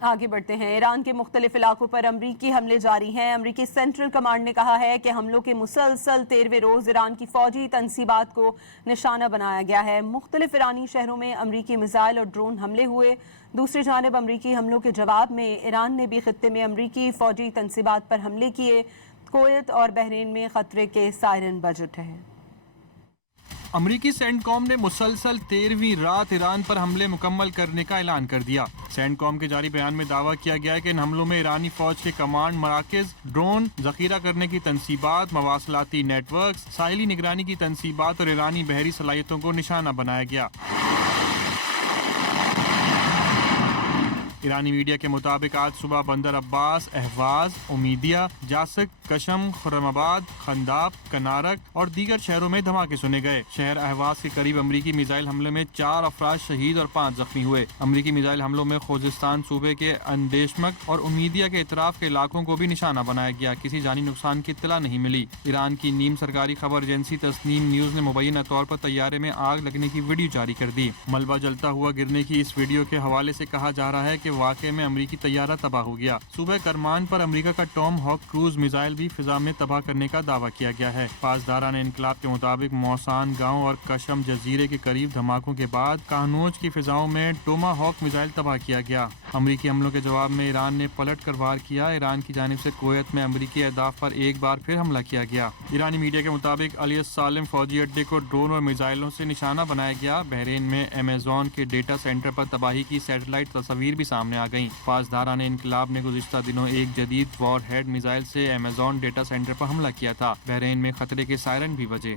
آگے بڑھتے ہیں۔ ایران کے مختلف علاقوں پر امریکی حملے جاری ہیں۔ امریکی سینٹرل کمانڈ نے کہا ہے کہ حملوں کے مسلسل 13ویں روز ایران کی فوجی تنصیبات کو نشانہ بنایا گیا ہے۔ مختلف ایرانی شہروں میں امریکی میزائل اور ڈرون حملے ہوئے۔ دوسری جانب امریکی حملوں کے جواب میں ایران نے بھی خطے میں امریکی فوجی تنصیبات پر حملے کیے۔ کویت اور بحرین میں خطرے کے سائرن بج اٹھے ہیں۔ امریکی سینٹ کوم نے مسلسل 13ویں رات ایران پر حملے مکمل کرنے کا اعلان کر دیا۔ سینٹ کوم کے جاری بیان میں دعویٰ کیا گیا ہے کہ ان حملوں میں ایرانی فوج کے کمانڈ مراکز، ڈرون ذخیرہ کرنے کی تنصیبات، مواصلاتی نیٹ ورکس، ساحلی نگرانی کی تنصیبات اور ایرانی بحری صلاحیتوں کو نشانہ بنایا گیا۔ ایرانی میڈیا کے مطابق آج صبح بندر عباس، اہواز، امیدیہ، جاسک، کشم، خرم آباد، خنداب، کنارک اور دیگر شہروں میں دھماکے سنے گئے۔ شہر اہواز کے قریب امریکی میزائل حملے میں 4 افراد شہید اور 5 زخمی ہوئے۔ امریکی میزائل حملوں میں خوزستان صوبے کے اندیشمک اور امیدیہ کے اطراف کے علاقوں کو بھی نشانہ بنایا گیا۔ کسی جانی نقصان کی اطلاع نہیں ملی۔ ایران کی نیم سرکاری خبر ایجنسی تسنیم نیوز نے مبینہ طور پر طیارے میں آگ لگنے کی ویڈیو جاری کر دی۔ ملبہ جلتا ہوا گرنے کی اس ویڈیو کے حوالے سے کہا جا رہا ہے کہ واقعے میں امریکی طیارہ تباہ ہو گیا۔ صوبہ کرمان پر امریکہ کا ٹام ہاک کروز میزائل بھی فضا میں تباہ کرنے کا دعویٰ کیا گیا ہے۔ پاسداران انقلاب کے مطابق موسان گاؤں اور کشم جزیرے کے قریب دھماکوں کے بعد کہنوج کی فضاؤں میں ٹوما ہاک میزائل تباہ کیا گیا۔ امریکی حملوں کے جواب میں ایران نے پلٹ کر وار کیا۔ ایران کی جانب سے کویت میں امریکی اہداف پر ایک بار پھر حملہ کیا گیا۔ ایرانی میڈیا کے مطابق علی السالم فوجی اڈے کو ڈرون اور میزائلوں سے نشانہ بنایا گیا۔ بحرین میں ایمیزون کے ڈیٹا سینٹر پر تباہی کی سیٹلائٹ تصاویر بھی سامنے آ گئیں۔ پاسداران انقلاب نے گزشتہ دنوں ایک جدید وار ہیڈ میزائل سے ایمیزون ڈیٹا سینٹر پر حملہ کیا تھا۔ بحرین میں خطرے کے سائرن بھی بجے۔